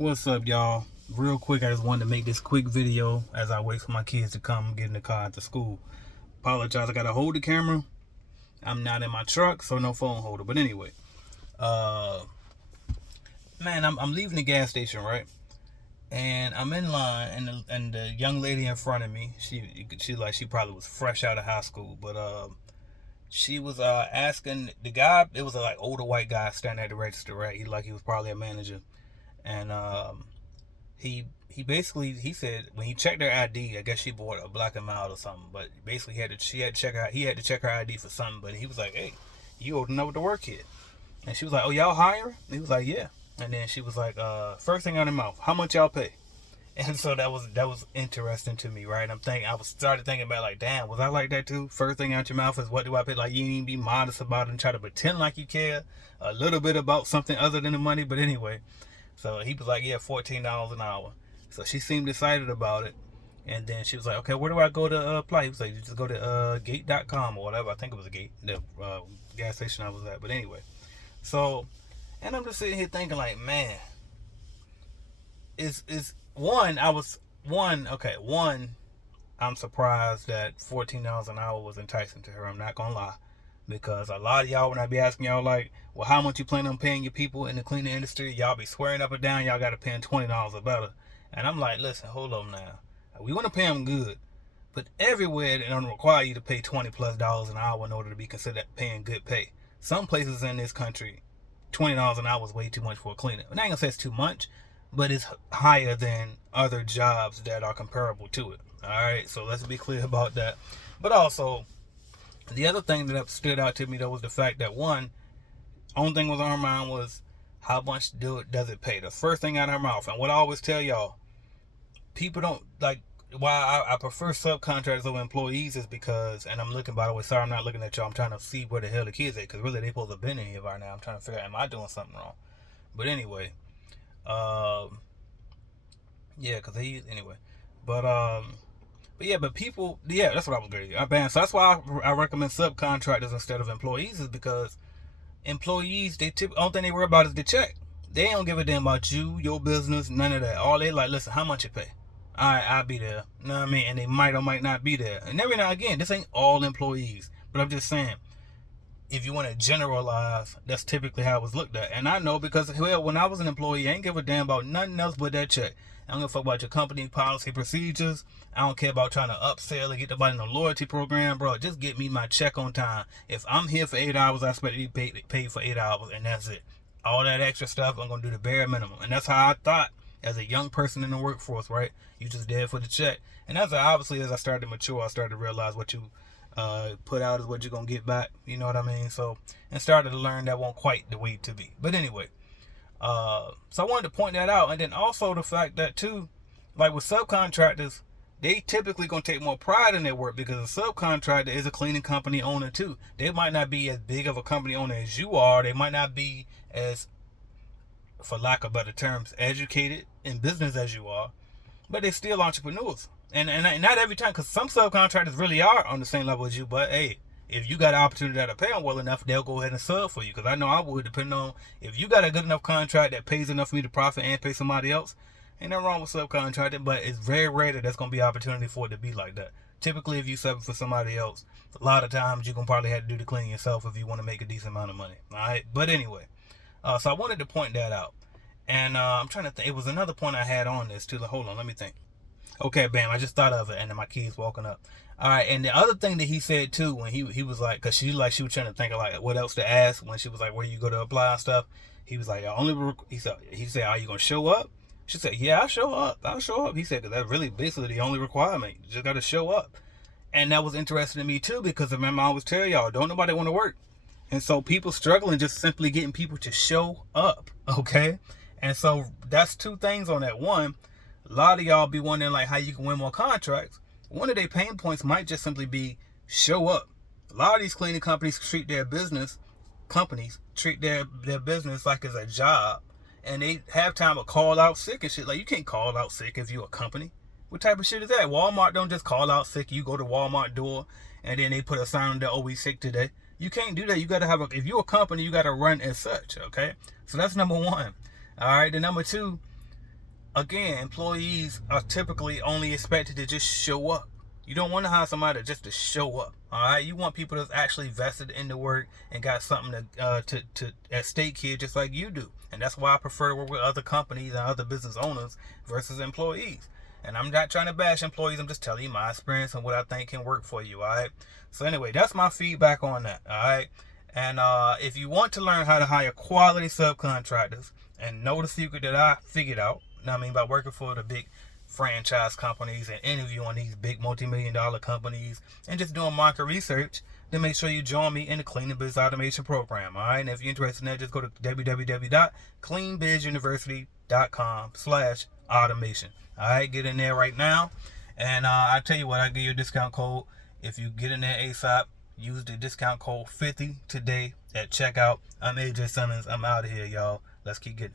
What's up, y'all? Real quick, I just wanted to make this quick video as I wait for my kids to come get in the car to school. Apologize, I gotta hold the camera. I'm not in my truck, so no phone holder. But anyway, uh, man, I'm leaving the gas station, right? And I'm in line, and the young lady in front of me, she probably was fresh out of high school, but she was asking the guy. It was a like older white guy standing at the register, right? He was probably a manager, and he basically he said when he checked her ID, I guess she bought a black and mild or something. But basically he had to check her ID for something. But he was like, "Hey, you old enough to work here?" And she was like, "Oh, y'all hiring?" And he was like, "Yeah." And then she was like, "First thing out of her mouth, how much y'all pay?" And so that was interesting to me, right? Started thinking about like, damn, was I like that too? First thing out your mouth is what do I pay? Like you ain't even be modest about it and try to pretend like you care a little bit about something other than the money. But anyway, so he was like, yeah, $14 an hour. So she seemed excited about it. And then she was like, okay, where do I go to apply? He was like, you just go to gate.com or whatever. I think it was a Gate, the gas station I was at. But anyway, so, and I'm just sitting here thinking like, man, is one, I was, one, I'm surprised that $14 an hour was enticing to her. I'm not going to lie. Because a lot of y'all, when I be asking y'all like, well, how much you plan on paying your people in the cleaning industry, y'all be swearing up and down y'all got to pay them $20 or better. And I'm like, listen, hold on now. We want to pay them good, but everywhere they don't require you to pay $20+ an hour in order to be considered paying good pay. Some places in this country, $20 an hour is way too much for a cleaner. And I ain't gonna say it's too much, but it's higher than other jobs that are comparable to it. All right, so let's be clear about that. But also, the other thing that stood out to me though was the fact that one, only thing was on her mind was how much does it pay? The first thing out of her mouth. And what I always tell y'all, people don't like why I prefer subcontractors over employees is because, and I'm looking, by the way, sorry I'm not looking at y'all, I'm trying to see where the hell the kids at, because really they supposed to have been in here by now. I'm trying to figure out, am I doing something wrong? But anyway, yeah, because anyway, but yeah, but people, yeah, that's what I was going to do. So that's why I recommend subcontractors instead of employees, is because employees, only thing they worry about is the check. They don't give a damn about you, your business, none of that. All they like, listen, how much you pay? Alright, I'll be there. You know what I mean? And they might or might not be there. And every now and again, this ain't all employees. But I'm just saying, if you want to generalize, that's typically how it was looked at. And I know because, well, when I was an employee, I ain't give a damn about nothing else but that check. I don't give a fuck about your company policy procedures. I don't care about trying to upsell and get somebody in a loyalty program, bro. Just get me my check on time. If I'm here for 8 hours, I expect to be paid for 8 hours, and that's it. All that extra stuff, I'm going to do the bare minimum. And that's how I thought as a young person in the workforce, right? You just there for the check. And obviously, as I started to mature, I started to realize what you put out is what you're going to get back. You know what I mean? So, and started to learn that won't quite the way to be. But anyway, so I wanted to point that out. And then also the fact that, too, like with subcontractors, they typically going to take more pride in their work because a subcontractor is a cleaning company owner too. They might not be as big of a company owner as you are. They might not be as, for lack of better terms, educated in business as you are, but they're still entrepreneurs. And not every time, because some subcontractors really are on the same level as you, but hey, if you got an opportunity that'll pay them well enough, they'll go ahead and sub for you. Because I know I would, depending on if you got a good enough contract that pays enough for me to profit and pay somebody else. Ain't nothing wrong with subcontracting, but it's very rare that there's going to be opportunity for it to be like that. Typically, if you sub for somebody else, a lot of times you can probably have to do the cleaning yourself if you want to make a decent amount of money. All right, but anyway, so I wanted to point that out. And I'm trying to think. It was another point I had on this too. Hold on, let me think. Okay, bam, I just thought of it, and then my kid's walking up. All right, and the other thing that he said too, when he was like, because she was trying to think of like what else to ask when she was like, where you go to apply and stuff. He was like, he said, are you gonna show up? She said, yeah, I'll show up. He said, because that's really basically the only requirement. You just got to show up. And that was interesting to me too, because remember I always tell y'all, don't nobody want to work. And so people struggling just simply getting people to show up, okay? And so that's two things on that. One, a lot of y'all be wondering like how you can win more contracts. One of their pain points might just simply be show up. A lot of these cleaning companies treat their business like it's a job. And they have time to call out sick and shit. Like, you can't call out sick if you're a company. What type of shit is that? Walmart don't just call out sick. You go to Walmart door and then they put a sign on there, oh, we sick today. You can't do that. You got to have if you're a company, you got to run as such, okay? So that's number one. All right, then number two, again, employees are typically only expected to just show up. You don't want to hire somebody just to show up. All right, you want people that's actually vested in the work and got something to at stake here, just like you do. And that's why I prefer to work with other companies and other business owners versus employees. And I'm not trying to bash employees. I'm just telling you my experience and what I think can work for you. All right. So anyway, that's my feedback on that. All right. And if you want to learn how to hire quality subcontractors and know the secret that I figured out, you know what I mean, by working for the big franchise companies and interviewing these big multi-million-dollar companies and just doing market research, then make sure you join me in the Clean Biz Automation Program. All right. And if you're interested in that, just go to www.cleanbizuniversity.com/automation. All right. Get in there right now. And I tell you what, I give you a discount code. If you get in there ASAP, use the discount code 50 today at checkout. I'm AJ Simmons. I'm out of here, y'all. Let's keep getting